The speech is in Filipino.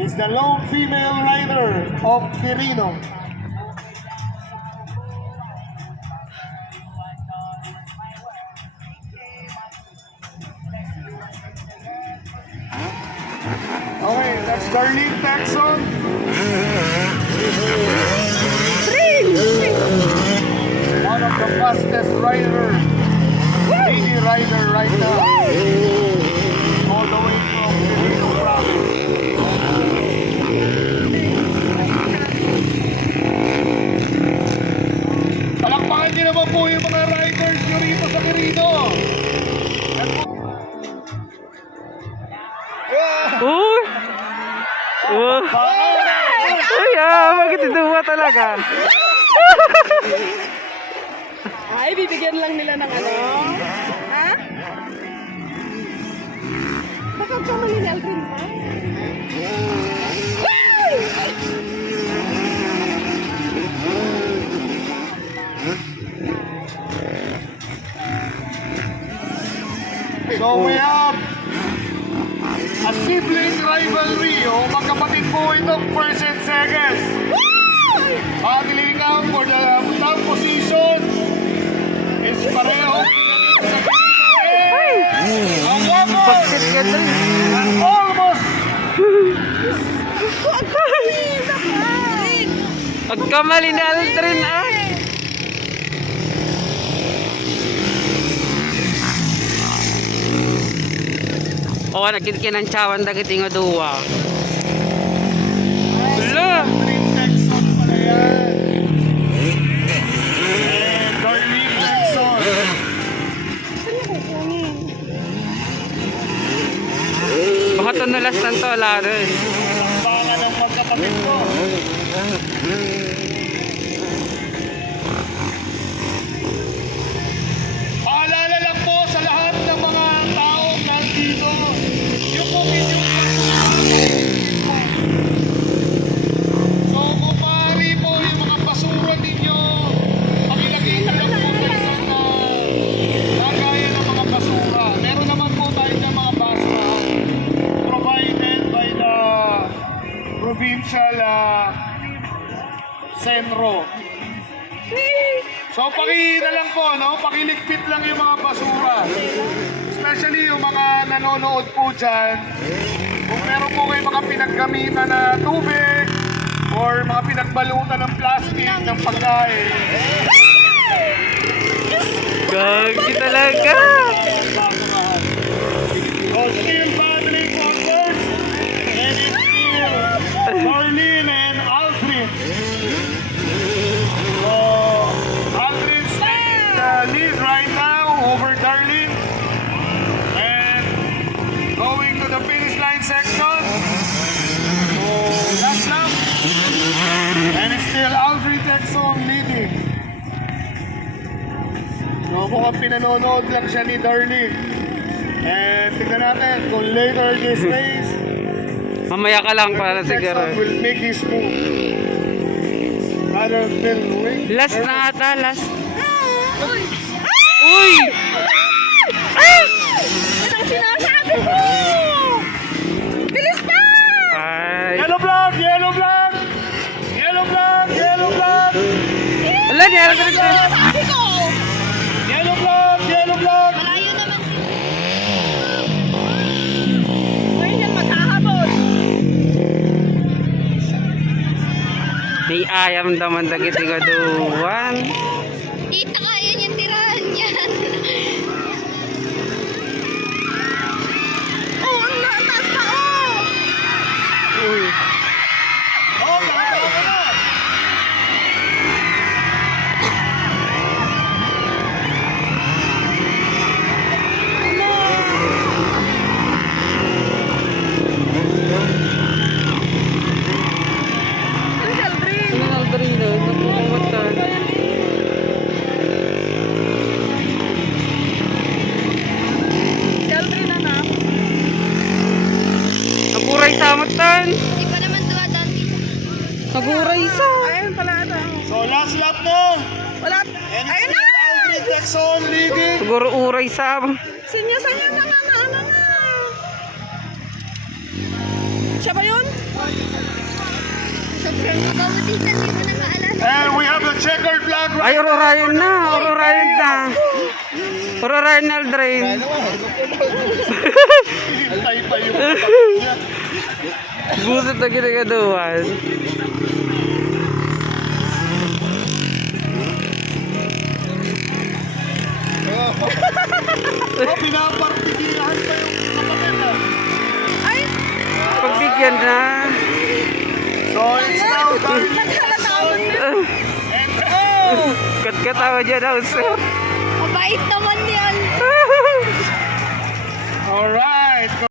is the lone female rider of Quirino. Okay, that's Darlene Texon. One of the fastest rider, lady rider right now. All the way from Quirino province. Palakpakan din naman po yung mga riders nyo rito sa Quirino. Uy! Ay, bakit ituwa talaga? Ay, bibigyan lang nila ng ano? Ha? Baka kamali ni Alvin pa? So we have a sibling rivalry o magkapatid po itong first and second. Battling out for the top position is pareho. Ang water and almost Pagkamali ni Aldrin ay! O, nagkikinansawan dagit ingo duwa. Wala! Texon pala yan. And Darlene Texon. Baka ito nalastan to, ala rin. Baka ng magkapatid ko. Paalala lang po sa lahat ng mga taong nandito. Yung pong so kung maaari po yung mga basura ninyo, pakilagay na lang po sa isang lagayan ng mga basura. Meron naman po tayo ng mga basurahan provided by the provincial Senro. So pakina lang po, no? Pakiligpit lang yung mga basura. Especially yung mga nanonood po dyan. Kung meron po kayo mga pinaggamitan na tubig or mga pinagbalutan ng plastic ng pagkain. Gagi talaga! Basurahan. So still battling for first. And it's still Darlene and Alfred. So Alfred's taking the lead right now over Darlene. And going to the finish line section. So last lap. And it's still Alfred Texon leading. So mukhang pinanonood lang siya ni Darlene. And tignan natin kung later this race, Mamaya ka lang para siguro. Texon will make his move. Rather than wait. Last na ata, last. Uy! Uy! Anong sinasabi mo? Bilis pa! Ay! Yellow flag! Yellow flag! Yellow flag! Yellow flag! Wala niya, Aldrin. Sabi ko! Yellow flag! Yellow flag! Malayo naman. Ngayon yan maghahabol. May ayam daman dagit ingo duwan. Tita, kaya niyan tirahan yan. Oh, ang taas pa, oh! Uy! Oh, nakatawa ka na! Ang Aldrin. Ano Aldrin na? Napukumatan. Si Aldrin na na. Naguray sa amatan. Hindi pa naman duwadaan dito. Naguray sa. Ayun pala ata. So last lap na! Wala. And it's Ayun still na! Alfred Texon leading. Siguro uray sa. Sanya na nga na ano na. Siya ba yun? Sobrang kabutitan, hindi ko na maalala. And we have the checkered flag Ay, right Aurora na. Aurora na. Aurora na drain. Hintay pa yung Buset na ginagaduhan. Pinapartigilahan pa yung kapatid ah. Ay! Pagbigyan na. So it's now time. Nagkalatawan na. Kat-katawa dyan daw. Mabait naman yan. Alright.